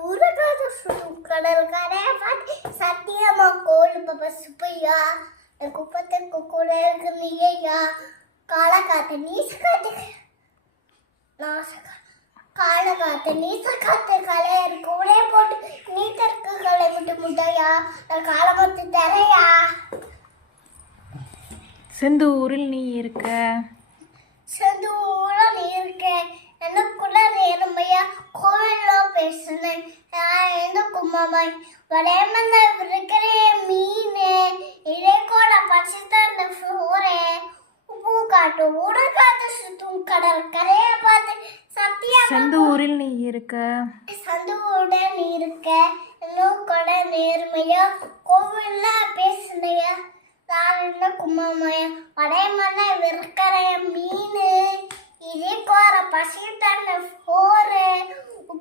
ஊரகாத சுடும் கடல் கரையை பார்த்து சத்தியமா கோழி பாப்பா சுப்பையா குப்பத்துக்கு கூட இருக்கு நீயா காலை காத்து நீசக்காத்து காலை காத்து நீசக்காத்து கலையர் கூட போட்டு நீத்தற்கு களை விட்டு முட்டையா நான் காலை பார்த்து தரையா. செந்தூரில் நீ இருக்க செந்தூர நீ இருக்க எனக்குள்ள நேர்மையா கோவிலும் பேசுனேன் நான் எந்த கும்மாமாய் வரையமந்த இருக்கிறேன் மீனே இடைக்கோட பச்சைத்தான் சோறே உப்பு காட்டு ஊடகாத்து சுத்தும் கடல் கரையை பார்த்து சத்தியமா செந்தூரில் நீ இருக்க சந்தூட நீ இருக்க என்னோட நேர்மையா கோவில்ல பேசுனையா நான் கும்மாமாயா வரையமந்த இருக்கிறேன் மீன் இதே கோர பசிட்டான சோறு